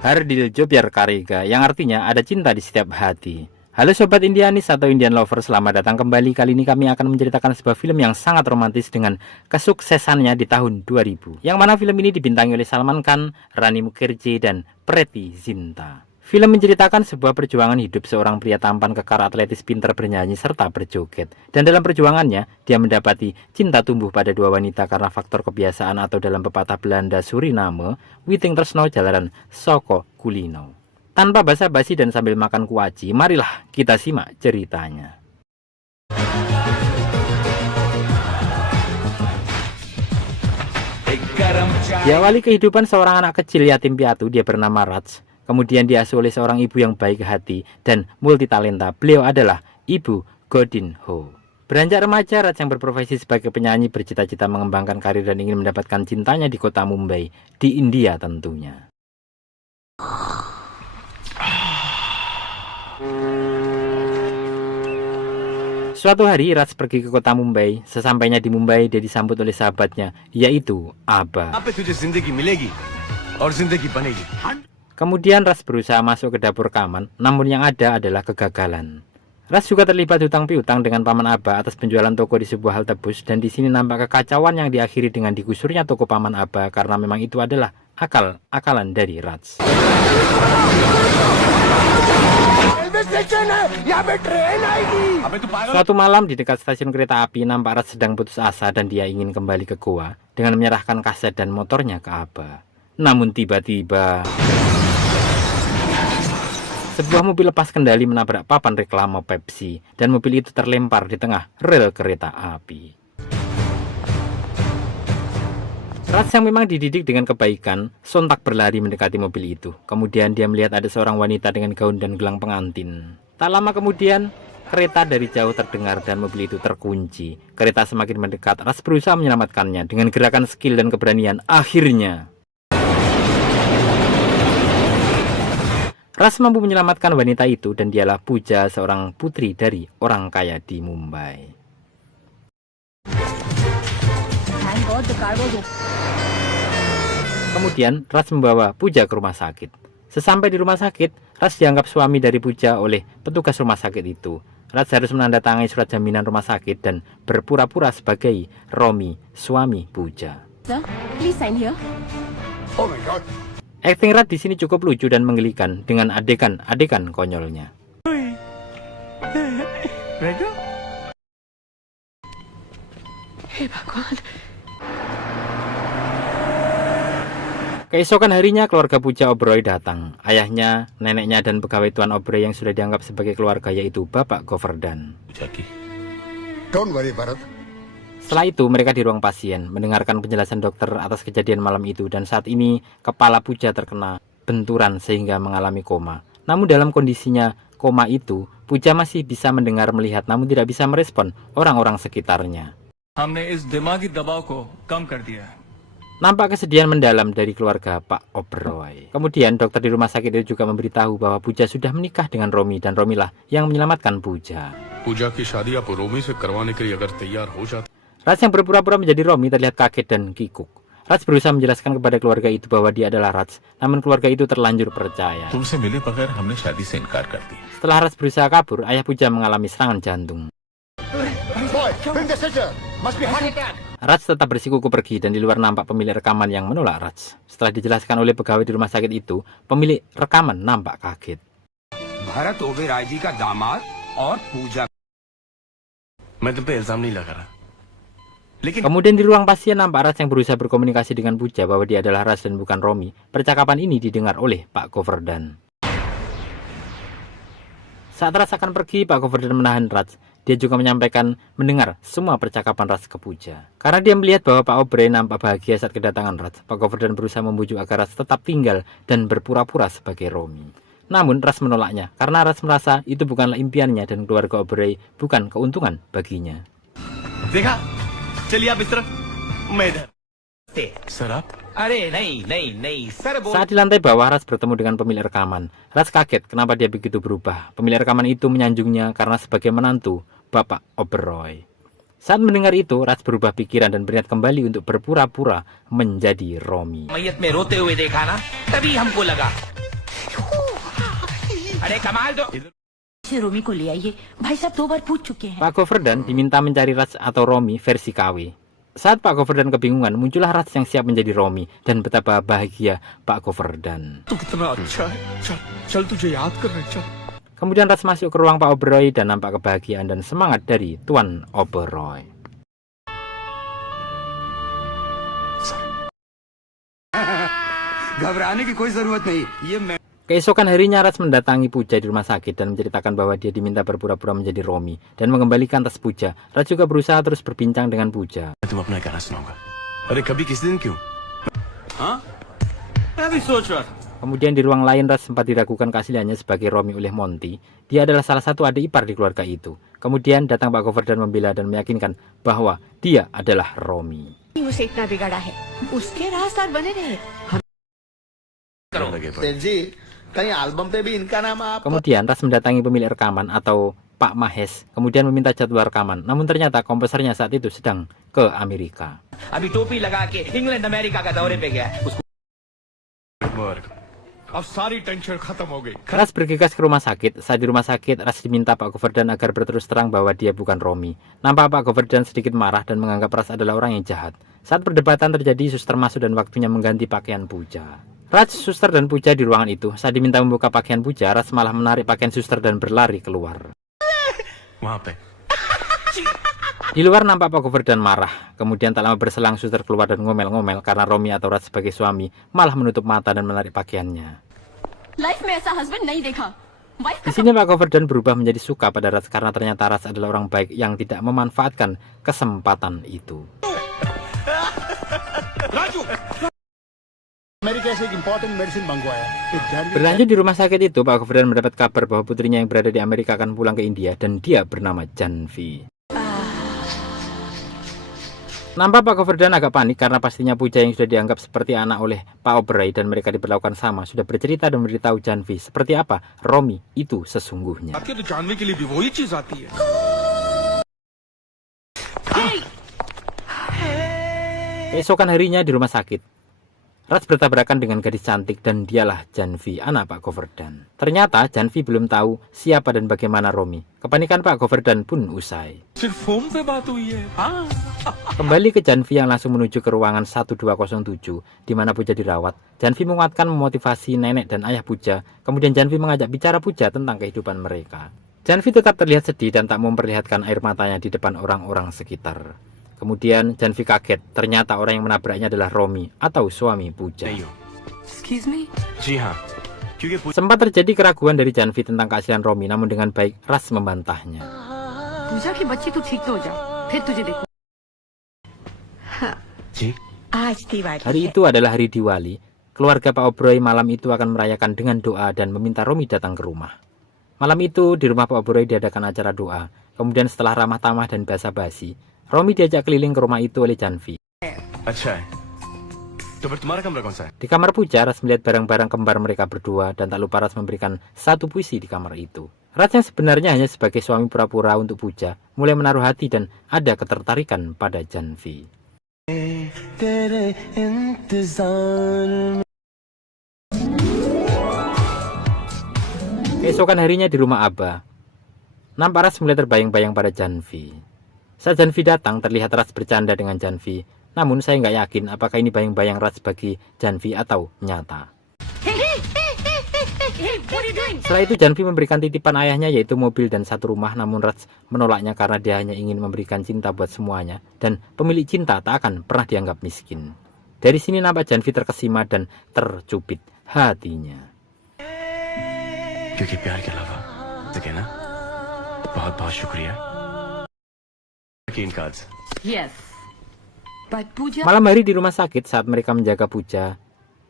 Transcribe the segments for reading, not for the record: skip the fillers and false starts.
Hardil Jobyar Karega, yang artinya ada cinta di setiap hati. Halo Sobat Indianis atau Indian Lover, selamat datang kembali. Kali ini kami akan menceritakan sebuah film yang sangat romantis dengan kesuksesannya di tahun 2000. Yang mana film ini dibintangi oleh Salman Khan, Rani Mukherjee, dan Preity Zinta. Film menceritakan sebuah perjuangan hidup seorang pria tampan kekar, atletis, pintar bernyanyi, serta berjoget. Dan dalam perjuangannya, dia mendapati cinta tumbuh pada dua wanita karena faktor kebiasaan atau dalam pepatah Belanda Suriname, Witing Tresno Jalaran Soko Kulino. Tanpa basa-basi dan sambil makan kuaci, marilah kita simak ceritanya. Diawali kehidupan seorang anak kecil yatim piatu, dia bernama Raj. Kemudian diasuh oleh seorang ibu yang baik hati dan multitalenta. Beliau adalah Ibu Godin Ho. Beranjak remaja, Raj yang berprofesi sebagai penyanyi bercita-cita mengembangkan karir dan ingin mendapatkan cintanya di kota Mumbai, di India tentunya. Suatu hari Raj pergi ke kota Mumbai. Sesampainya di Mumbai, dia disambut oleh sahabatnya, yaitu Abba. Kemudian Raj berusaha masuk ke dapur rekaman, namun yang ada adalah kegagalan. Raj juga terlibat hutang piutang dengan paman Abba atas penjualan toko di sebuah halte bus, dan di sini nampak kekacauan yang diakhiri dengan digusurnya toko paman Abba karena memang itu adalah akal-akalan dari Raj. Suatu malam di dekat stasiun kereta api, nampak Raj sedang putus asa dan dia ingin kembali ke goa dengan menyerahkan kaset dan motornya ke Abba. Namun tiba-tiba sebuah mobil lepas kendali menabrak papan reklame Pepsi dan mobil itu terlempar di tengah rel kereta api. Raj yang memang dididik dengan kebaikan sontak berlari mendekati mobil itu. Kemudian dia melihat ada seorang wanita dengan gaun dan gelang pengantin. Tak lama kemudian kereta dari jauh terdengar dan mobil itu terkunci. Kereta semakin mendekat. Raj berusaha menyelamatkannya dengan gerakan skill dan keberanian. Akhirnya Raj mampu menyelamatkan wanita itu dan dialah Pooja, seorang putri dari orang kaya di Mumbai. Kemudian Raj membawa Pooja ke rumah sakit. Sesampai di rumah sakit, Raj dianggap suami dari Pooja oleh petugas rumah sakit itu. Raj harus menandatangani surat jaminan rumah sakit dan berpura-pura sebagai Romi, suami Pooja. Sir, please sign here. Oh my God. Akting Raj di sini cukup lucu dan menggelikan dengan adegan-adegan konyolnya. Keesokan harinya keluarga Pooja Oberoi datang. Ayahnya, neneknya, dan pegawai Tuan Oberoi yang sudah dianggap sebagai keluarga, yaitu Bapak Govardhan. Don't worry, Bharat. Setelah itu mereka di ruang pasien mendengarkan penjelasan dokter atas kejadian malam itu, dan saat ini kepala Pooja terkena benturan sehingga mengalami koma. Namun dalam kondisinya koma itu, Pooja masih bisa mendengar, melihat, namun tidak bisa merespon orang-orang sekitarnya. Nampak kesedihan mendalam dari keluarga Pak Oberoi. Kemudian dokter di rumah sakit itu juga memberitahu bahwa Pooja sudah menikah dengan Romi dan Romilah yang menyelamatkan Pooja. Raj yang berpura-pura menjadi Romi terlihat kaget dan kikuk. Raj berusaha menjelaskan kepada keluarga itu bahwa dia adalah Raj, namun keluarga itu terlanjur percaya. Setelah Raj berusaha kabur, ayah Pooja mengalami serangan jantung. Boy, bring the stretcher. Must be hurry. Raj tetap bersikuku pergi dan di luar nampak pemilik rekaman yang menolak Raj. Setelah dijelaskan oleh pegawai di rumah sakit itu, pemilik rekaman nampak kaget. Bharat Oberoi ji ka damad aur Pooja. Kemudian di ruang pasien nampak Raj yang berusaha berkomunikasi dengan Pooja bahwa dia adalah Raj dan bukan Romi. Percakapan ini didengar oleh Pak Govardhan. Saat Raj akan pergi, Pak Govardhan menahan Raj. Dia juga menyampaikan mendengar semua percakapan Raj ke Pooja. Karena dia melihat bahwa Pak Oberoi nampak bahagia saat kedatangan Raj, Pak Govardhan berusaha membujuk agar Raj tetap tinggal dan berpura-pura sebagai Romi. Namun Raj menolaknya karena Raj merasa itu bukanlah impiannya dan keluarga Oberoi bukan keuntungan baginya. Saat di lantai bawah, Raj bertemu dengan pemilik rekaman. Raj kaget kenapa dia begitu berubah. Pemilik rekaman itu menyanjungnya karena sebagai menantu Bapak Oberoi. Saat mendengar itu, Raj berubah pikiran dan berniat kembali untuk berpura-pura menjadi Romi. अरे कमाल दो से रोमी को ले आइए भाई साहब 2 बार पूछ चुके हैं Pak Governdan diminta mencari Raj atau Romi versi KW. Saat Pak Governdan kebingungan, muncullah Raj yang siap menjadi Romi, dan betapa bahagia Pak Governdan. तू कितना अच्छा है चल चल तुझे याद कर रहे चल Kemudian Raj masuk ke ruang Pak Oberoi dan nampak kebahagiaan dan semangat dari Tuan Oberoi. घबराने की कोई जरूरत नहीं ये मैं Keesokan harinya Raj mendatangi Puja di rumah sakit dan menceritakan bahwa dia diminta berpura-pura menjadi Romi dan mengembalikan tas Puja. Raj juga berusaha terus berbincang dengan Puja. तुम अपना गाना सुनाऊंगा अरे कभी किस दिन क्यों हाँ मैं भी सोच रहा था Kemudian di ruang lain Raj sempat diragukan keasliannya sebagai Romi oleh Monty. Dia adalah salah satu adik ipar di keluarga itu. Kemudian datang Pak Governdan membela dan meyakinkan bahwa dia adalah Romi. उसे इतना बिगाड़ा है उसके रास्तार बने रहे जी कहीं एल्बम पे भी इनका नाम आप Kemudian Raj mendatangi pemilik rekaman atau Pak Mahes. Kemudian meminta jadwal rekaman. Namun ternyata komposernya saat itu sedang ke Amerika. अभी टोपी लगा के इंग्लैंड अमेरिका का दौरे पे गया अब सारी टेंशन खत्म हो गई Raj bergegas ke rumah sakit. Saat di rumah sakit, Raj diminta Pak Governdan agar berterus terang bahwa dia bukan Romi. Nampak Pak Governdan sedikit marah dan menganggap Raj adalah orang yang jahat. Saat perdebatan terjadi, suster masuk dan waktunya mengganti pakaian Puja. Raj, suster, dan Puja di ruangan itu. Saat diminta membuka pakaian Puja, Raj malah menarik pakaian suster dan berlari keluar. वहाँ पे Di luar nampak Pak Governdan marah. Kemudian tak lama berselang suster keluar dan ngomel-ngomel karena Romi atau Raj sebagai suami malah menutup mata dan menarik pakaiannya. Life में ऐसा हस्बैंड नहीं देखा wife Di sini Pak Governdan berubah menjadi suka pada Raj karena ternyata Raj adalah orang baik yang tidak memanfaatkan kesempatan itu. America से एक important medicine मंगवाया एक जहरीली Berlanjut di rumah sakit itu, Pak Governdan mendapat kabar bahwa putrinya yang berada di Amerika akan pulang ke India dan dia bernama Janvi. Nampak Pak Governdan agak panik karena pastinya Puja yang sudah dianggap seperti anak oleh Pak Oberoi dan mereka diperlakukan sama sudah bercerita dan memberitahu Janvi seperti apa Romi itu sesungguhnya. आती है तो जानने के लिए भी वही चीज आती है Keesokan harinya di rumah sakit, Raj bertabrakan dengan gadis cantik dan dialah Janvi, anak Pak Governdan. Ternyata Janvi belum tahu siapa dan bagaimana Romi. Kepanikan Pak Governdan pun usai. सिर्फ फोन पे बात हुई है हाँ Kembali ke Janvi yang langsung menuju ke ruangan 1207 di mana Puja dirawat. Janvi menguatkan memotivasi nenek dan ayah Puja. Kemudian Janvi mengajak bicara Puja tentang kehidupan mereka. Janvi tetap terlihat sedih dan tak memperlihatkan air matanya di depan orang-orang sekitar. Kemudian Janvi kaget, ternyata orang yang menabraknya adalah Romi atau suami Puja. नहीं हो excuse me जी हाँ क्योंकि Sempat terjadi keraguan dari Janvi tentang keaslian Romi, namun dengan baik Raj membantahnya. पूजा की बच्ची तू ठीक तो हो जा फिर तुझे देखो जी आज Diwali Hari itu adalah hari Diwali. Keluarga Pak Oberoi malam itu akan merayakan dengan doa dan meminta Romi datang ke rumah. Malam itu di rumah Pak Oberoi diadakan acara doa. Kemudian setelah ramah tamah dan basa-basi, Romi diajak keliling ke rumah itu oleh Janvi. अच्छा है तो फिर तुम्हारा कमरा कौन सा है Di kamar Puja, Raj melihat barang-barang kembar mereka berdua dan tak lupa Raj memberikan satu puisi di kamar itu. Raj yang sebenarnya hanya sebagai suami pura-pura untuk Puja, mulai menaruh hati dan ada ketertarikan pada Janvi. Keesokan harinya di rumah Abah, nampak Raj mulai terbayang-bayang pada Janvi. Saat Janvi datang, terlihat Raj bercanda dengan Janvi. Namun saya nggak yakin apakah ini bayang-bayang Raj bagi Janvi atau nyata. Setelah itu Janvi memberikan titipan ayahnya yaitu mobil dan satu rumah, namun Raj menolaknya karena dia hanya ingin memberikan cinta buat semuanya dan pemilik cinta tak akan pernah dianggap miskin. Dari sini nampak Janvi terkesima dan tercubit hatinya. क्योंकि प्यार के अलावा सके ना बहुत बहुत शुक्रिया cards. Yes but Puja Malam hari di rumah sakit saat mereka menjaga Puja,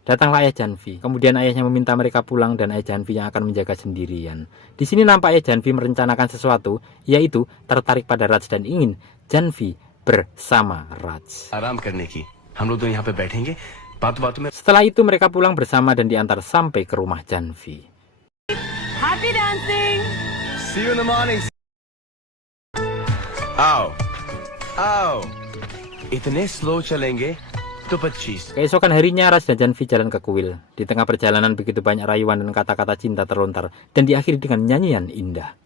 datanglah ayah Janvi. Kemudian ayahnya meminta mereka pulang dan ayah Janvi yang akan menjaga sendirian. Di sini nampak ayah Janvi merencanakan sesuatu, yaitu tertarik pada Raj dan ingin Janvi bersama Raj. आराम करने की हम लोग तो यहाँ पे बैठेंगे बातों में Setelah itu mereka pulang bersama dan diantar sampai ke rumah Janvi. Happy dancing see you in the morning आओ आओ इतने स्लो चलेंगे तो 25. Keesokan harinya, Raj dan Janvi jalan ke kuil. Di tengah perjalanan begitu banyak rayuan dan kata-kata cinta terlontar dan diakhiri dengan nyanyian indah.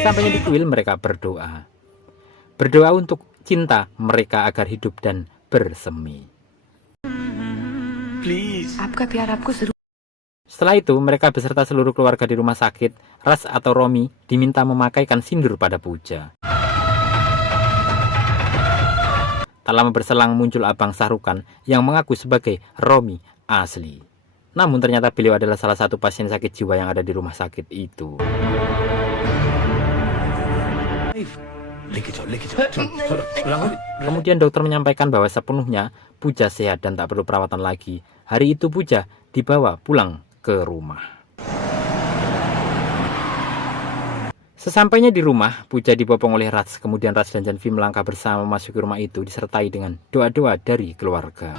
Sampainya di kuil, mereka berdoa. Berdoa untuk cinta mereka agar hidup dan bersemi. Please. आपका प्यार आपको जरूर Setelah itu, mereka beserta seluruh keluarga di rumah sakit, Raj atau Romi, diminta memakaikan sindur pada Pooja. Tak lama berselang muncul Abang Sahrukan yang mengaku sebagai Romi asli. Namun ternyata beliau adalah salah satu pasien sakit jiwa yang ada di rumah sakit itu. Kemudian dokter menyampaikan bahwa sepenuhnya Pooja sehat dan tak perlu perawatan lagi. Hari itu Pooja dibawa pulang ke rumah. Sesampainya di rumah, Pooja dibopong oleh Raj. Kemudian Raj dan Janvi melangkah bersama memasuki rumah itu disertai dengan doa-doa dari keluarga.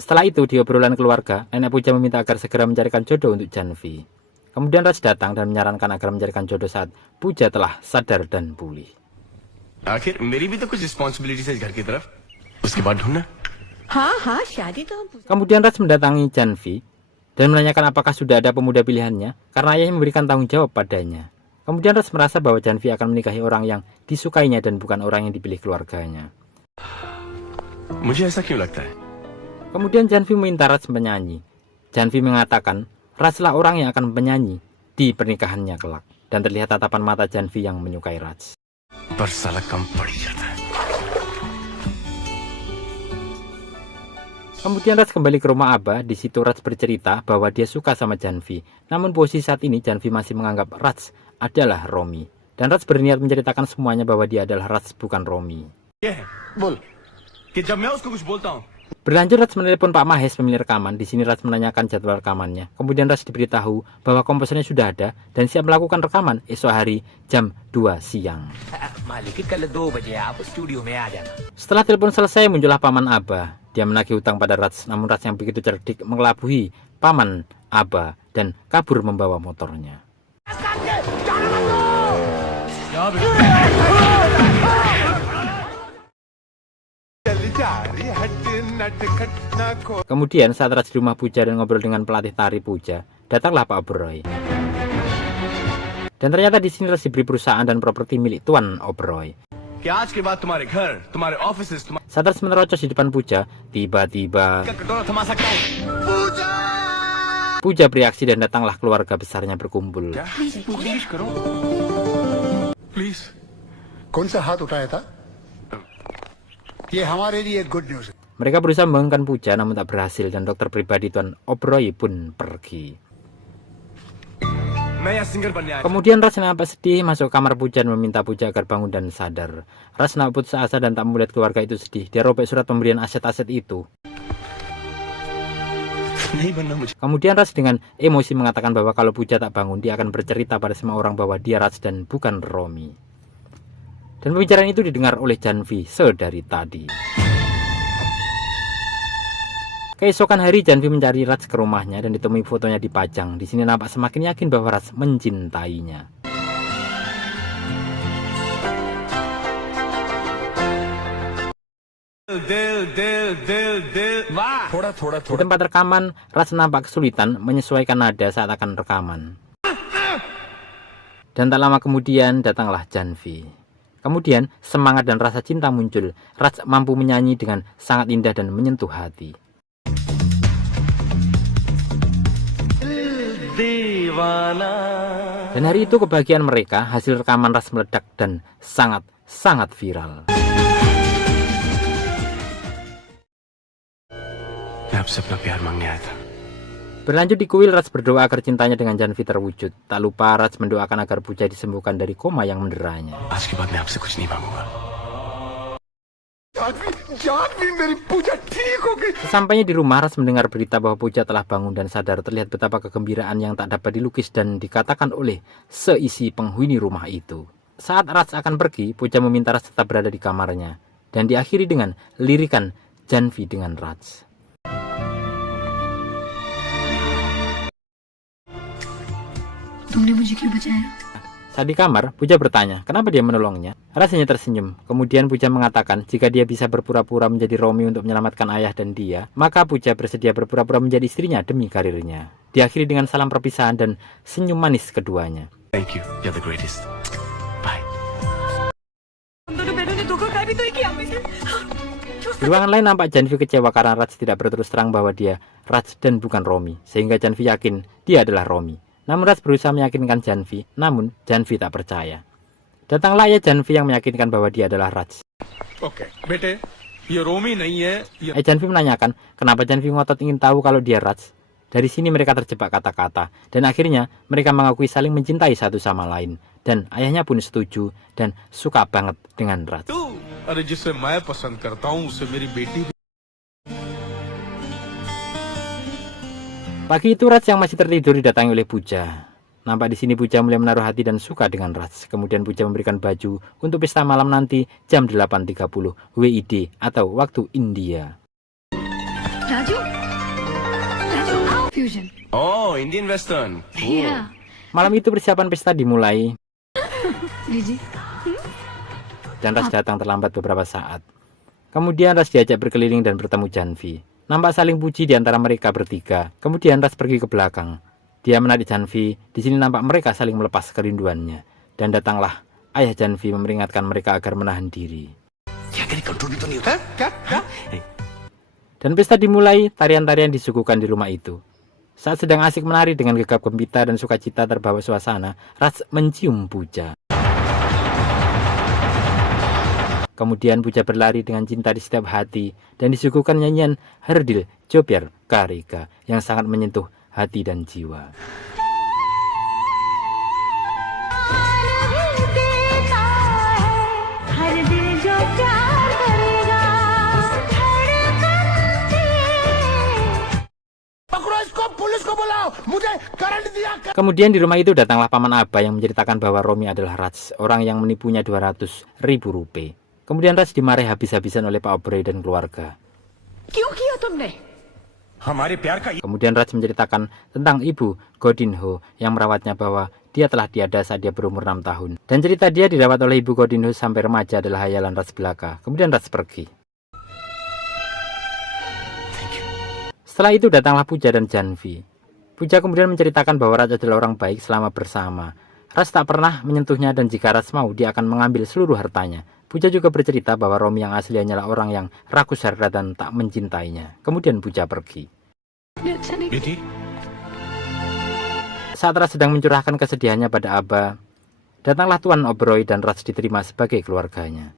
Setelah itu, di obrolan keluarga, nenek Pooja meminta agar segera mencarikan jodoh untuk Janvi. Kemudian Raj datang dan menyarankan agar mencarikan jodoh saat Pooja telah sadar dan pulih. आखिर मेरी भी तो कुछ रिस्पॉन्सिबिलिटीज है घर की तरफ. उसके बाद ढूंढना. हाँ हाँ शादी तो हम Kemudian Raj mendatangi Janvi dan menanyakan apakah sudah ada pemuda pilihannya karena ayahnya memberikan tanggung jawab padanya. Kemudian Raj merasa bahwa Janvi akan menikahi orang yang disukainya dan bukan orang yang dipilih keluarganya. मुझे ऐसा क्यों लगता है? Kemudian Janvi meminta Raj menyanyi. Janvi mengatakan Raj lah orang yang akan menyanyi di pernikahannya kelak. Dan terlihat tatapan mata Janvi yang menyukai Raj. पर साला कम पड़ ही जाता है. Kemudian Raj kembali ke rumah Abah. Di situ Raj bercerita bahwa dia suka sama Janvi. Namun posisi saat ini Janvi masih menganggap Raj adalah Romi. Dan Raj berniat menceritakan semuanya bahwa dia adalah Raj bukan Romi. ये है बोल. कि जब मैं उसको कुछ बोलता हूँ Berlanjut Raj menelepon Pak Mahes pemilik rekaman. Di sini Raj menanyakan jadwal rekamannya. Kemudian Raj diberitahu bahwa komposernya sudah ada dan siap melakukan rekaman esok hari jam 2 siang. Setelah telepon selesai muncullah Paman Abah. Dia menagih hutang pada Raj, namun Raj yang begitu cerdik mengelabui Paman Abah dan kabur membawa motornya. Kemudian saat Raj di rumah Pooja dan ngobrol dengan pelatih tari Pooja, datanglah Pak Oberoi. Dan ternyata di sini Raj diberi perusahaan dan properti milik Tuan Oberoi. कि आज के बाद तुम्हारे घर, तुम्हारे ऑफिसेस, तुम्हारा Saat Raj menerocos di depan Pooja, tiba-tiba कटोरा थमा सकता हूँ. Pooja bereaksi dan datanglah keluarga besarnya berkumpul. कोशिश करो. प्लीज. कौन सा हाथ उठाया था? ये हमारे लिए गुड न्यूज है. Mereka berusaha membangunkan Pooja namun tak berhasil dan dokter pribadi Tuan Oberoi pun pergi. मैं यहाँ सिंगर बनने आया. Kemudian Raj nampak sedih masuk kamar Pooja dan meminta Pooja agar bangun dan sadar. Raj nampak putus asa dan tak melihat keluarga itu sedih. Dia robek surat pemberian aset-aset itu. नहीं बनना मुझे. Kemudian Raj dengan emosi mengatakan bahwa kalau Pooja tak bangun, dia akan bercerita pada semua orang bahwa dia Raj dan bukan Romi. Dan pembicaraan itu didengar oleh Janvi sedari tadi. Keesokan hari Janvi mencari Raj ke rumahnya dan ditemui fotonya dipajang. Di sini nampak semakin yakin bahwa Raj mencintainya. वाह. थोड़ा Di tempat rekaman, Raj nampak kesulitan menyesuaikan nada saat akan rekaman. Dan tak lama kemudian datanglah Janvi. Kemudian semangat dan rasa cinta muncul. Raj mampu menyanyi dengan sangat indah dan menyentuh hati. Dan hari itu kebahagiaan mereka, hasil rekaman Raj meledak dan sangat viral. मैं आपसे अपना प्यार मांगने आया था. Berlanjut di kuil, Raj berdoa agar cintanya dengan Janvi terwujud. Tak lupa Raj mendoakan agar Pooja disembuhkan dari koma yang menderanya. आज के बाद मैं आपसे कुछ नहीं मांगूंगा. जानवी मेरी पूजा ठीक हो गई. Sesampainya di rumah, Raj mendengar berita bahwa Pooja telah bangun dan sadar. Terlihat betapa kegembiraan yang tak dapat dilukis dan dikatakan oleh seisi penghuni rumah itu. Saat Raj akan pergi, Pooja meminta Raj tetap berada di kamarnya. Dan diakhiri dengan lirikan Janvi dengan Raj. तुमने मुझे क्यों बचाया? Saat di kamar, Puja bertanya kenapa dia menolongnya. Raj hanya tersenyum. Kemudian Puja mengatakan jika dia bisa berpura-pura menjadi Romi untuk menyelamatkan ayah dan dia, maka Puja bersedia berpura-pura menjadi istrinya demi karirnya. Diakhiri dengan salam perpisahan dan senyum manis keduanya. Thank you. You're the greatest. Bye. Di ruangan lain nampak Janvi kecewa karena Raj tidak berterus terang bahwa dia Raj dan bukan Romi, sehingga Janvi yakin dia adalah Romi. Namun Raj berusaha meyakinkan Janvi, namun Janvi tak percaya. Datanglah ayah Janvi yang meyakinkan bahwa dia adalah Raj. Okay, bete, ये रोमी नहीं है. Ayah Janvi menanyakan kenapa Janvi ngotot ingin tahu kalau dia Raj. Dari sini mereka terjebak kata-kata, dan akhirnya mereka mengakui saling mencintai satu sama lain. Dan ayahnya pun setuju dan suka banget dengan Raj. अरे जिसे मैं पसंद करता हूँ उसे मेरी बेटी. Pagi itu Raj yang masih tertidur didatangi oleh Puja. Nampak di sini Puja mulai menaruh hati dan suka dengan Raj. Kemudian Puja memberikan baju untuk pesta malam nanti jam 8.30 WID atau waktu India. Raju? Raju, fusion. Oh, Indian Western. Yeah. Malam itu persiapan pesta dimulai Gigi. dan Raj datang terlambat beberapa saat. Kemudian Raj diajak berkeliling dan bertemu Janvi. Nampak saling puji di antara mereka bertiga. Kemudian Raj pergi ke belakang. Dia menarik Janvi. Di sini nampak mereka saling melepas kerinduannya. Dan datanglah ayah Janvi memperingatkan mereka agar menahan diri. Dan pesta dimulai, tarian-tarian disuguhkan di rumah itu. Saat sedang asik menari dengan gegap gempita dan sukacita terbawa suasana, Raj mencium Puja. Kemudian Puja berlari dengan cinta di setiap hati dan disuguhkan nyanyian Herdil Jopier Karika yang sangat menyentuh hati dan jiwa. पकड़ो इसको, पुलिस को बुलाओ, मुझे करंट दिया. Kemudian di rumah itu datanglah paman Aba yang menceritakan bahwa Romi adalah Raj, orang yang menipunya 200.000 rupiah. Kemudian Raj dimarahi habis-habisan oleh Pak Oberoi dan keluarga. क्यों किया तुमने? हमारे प्यार का Kemudian Raj menceritakan tentang ibu Godinho yang merawatnya bahwa dia telah tiada saat dia berumur 6 tahun. Dan cerita dia dirawat oleh ibu Godinho sampai remaja adalah hayalan Raj belaka. Kemudian Raj pergi. Setelah itu datanglah Puja dan Janvi. Puja kemudian menceritakan bahwa Raj adalah orang baik selama bersama. Raj tak pernah menyentuhnya dan jika Raj mau dia akan mengambil seluruh hartanya. Puja juga bercerita bahwa Romi yang asli hanyalah orang yang rakus harta dan tak mencintainya. Kemudian Puja pergi. बेटी. Saat Raj sedang mencurahkan kesedihannya pada Aba, datanglah Tuan Oberoi dan Raj diterima sebagai keluarganya.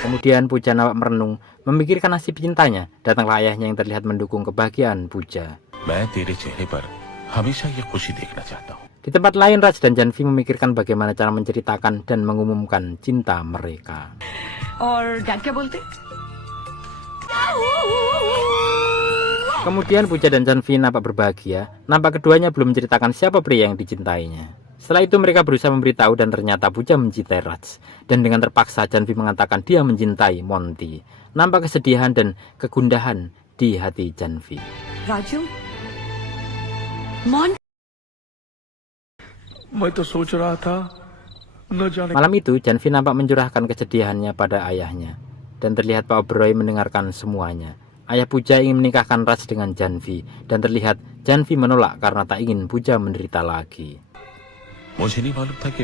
Kemudian Puja nampak merenung, memikirkan nasib cintanya. Datanglah ayahnya yang terlihat mendukung kebahagiaan Puja. मैं तेरे चेहरे पर हमेशा ये खुशी देखना चाहता हूँ. Di tempat lain Raj dan Janvi memikirkan bagaimana cara menceritakan dan mengumumkan cinta mereka. और डैड क्या बोलते? Kemudian Puja dan Janvi nampak berbahagia. Nampak keduanya belum menceritakan siapa pria yang dicintainya. Setelah itu mereka berusaha memberitahu dan ternyata Puja mencintai Raj. Dan dengan terpaksa Janvi mengatakan dia mencintai Monty. Nampak kesedihan dan kegundahan di hati Janvi. Raju मॉन मैं तो सोच रहा था न जाने. Malam itu Janvi nampak mencurahkan kesedihannya pada ayahnya. Dan terlihat Pak Oberoi mendengarkan semuanya. Ayah Puja ingin menikahkan Raj dengan Janvi. Dan terlihat Janvi menolak karena tak ingin Puja menderita lagi. मुझे नहीं मालूम था कि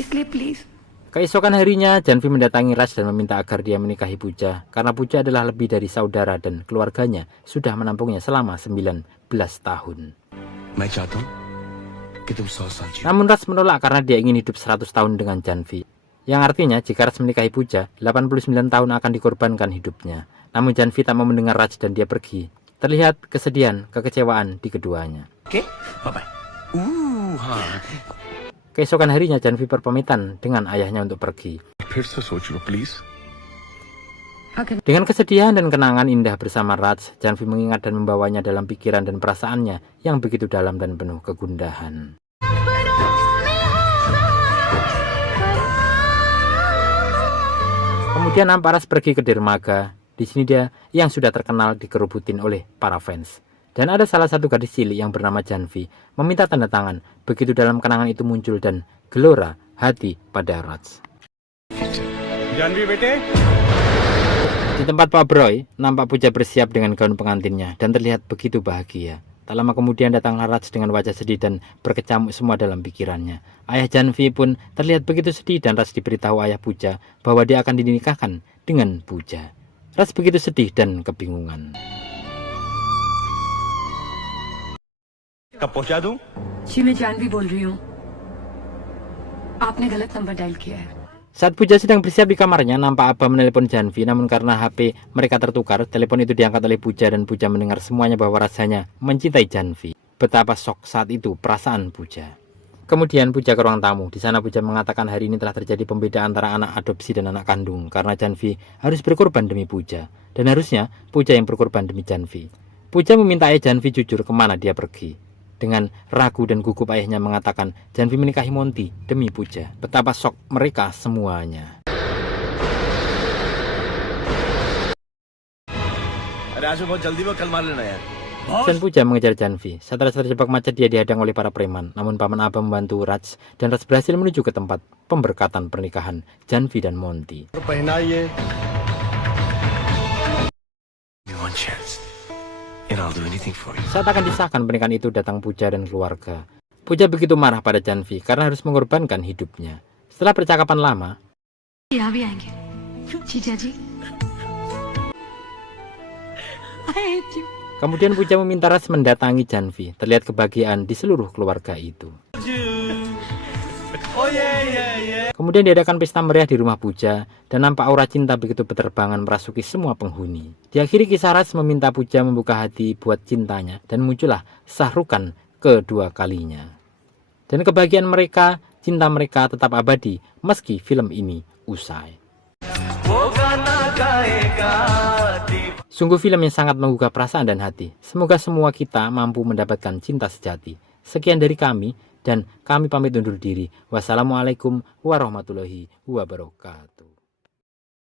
इसलिए please Keesokan harinya, Janvi mendatangi Raj dan meminta agar dia menikahi Puja. Karena Puja adalah lebih dari saudara dan keluarganya sudah menampungnya selama 19 tahun. मैं चाहता हूँ कि तुम 100 साल जियो. Namun Raj menolak karena dia ingin hidup 100 tahun dengan Janvi. Yang artinya jika Raj menikahi Puja, 89 tahun akan dikorbankan hidupnya. Namun Janvi tak mau mendengar Raj dan dia pergi. Terlihat kesedihan, kekecewaan di keduanya. Okay, bye bye. हाँ. Keesokan harinya Janvi berpamitan dengan ayahnya untuk pergi. फिर से सोच लो please. Dengan kesedihan dan kenangan indah bersama Raj, Janvi mengingat dan membawanya dalam pikiran dan perasaannya yang begitu dalam dan penuh kegundahan. Kemudian nampak Raj pergi ke dermaga. Di sini dia yang sudah terkenal dikerubutin oleh para fans. Dan ada salah satu gadis cilik yang bernama Janvi meminta tanda tangan. Begitu dalam kenangan itu muncul dan gelora hati pada Raj. Janvi बेटे Di tempat Pak Broy, nampak Puja bersiap dengan gaun pengantinnya dan terlihat begitu bahagia. Tak lama kemudian datanglah Raj dengan wajah sedih dan berkecamuk semua dalam pikirannya. Ayah Janvi pun terlihat begitu sedih dan Raj diberitahu ayah Puja bahwa dia akan dinikahkan dengan Puja. Raj begitu sedih dan kebingungan. कब पहुंचा दूं? जी मैं जानवी बोल रही हूँ आपने गलत number dial किया है Saat Puja sedang bersiap di kamarnya, nampak Abah menelpon Janvi, namun karena HP mereka tertukar, telepon itu diangkat oleh Puja dan Puja mendengar semuanya bahwa rasanya mencintai Janvi. Betapa shock saat itu perasaan Puja. Kemudian Puja ke ruang tamu. Di sana Puja mengatakan hari ini telah terjadi pembedaan antara anak adopsi dan anak kandung karena Janvi harus berkorban demi Puja dan harusnya Puja yang berkorban demi Janvi. Puja meminta ayah Janvi jujur kemana dia pergi. Dengan ragu dan gugup ayahnya mengatakan Janvi menikahi Monty demi Puja. Betapa shock mereka semuanya. अरे आज मैं बहुत जल्दी में कल मार लेना यार Dan Puja mengejar Janvi. Setelah terjebak macet dia dihadang oleh para preman. Namun paman Abah membantu Raj dan Raj berhasil menuju ke tempat pemberkatan pernikahan Janvi dan Monty. पहनाइए one chance and I'll do anything for you. Saat akan disahkan pernikahan itu datang Puja dan keluarga. Puja begitu marah pada Janvi karena harus mengorbankan hidupnya. Setelah percakapan lama, यहाँ भी आएंगे जीजा जी I hate you kemudian Puja meminta Raj mendatangi Janvi. Terlihat kebahagiaan di seluruh keluarga itu. Kemudian diadakan pesta meriah di rumah Puja dan nampak aura cinta begitu berterbangan merasuki semua penghuni. Diakhiri kisah Raj meminta Puja membuka hati buat cintanya dan muncullah sahrukan kedua kalinya. Dan kebahagiaan mereka, cinta mereka tetap abadi meski film ini usai. Sungguh film yang sangat menggugah perasaan dan hati. Semoga semua kita mampu mendapatkan cinta sejati. Sekian dari kami dan kami pamit undur diri. Wassalamualaikum warahmatullahi wabarakatuh.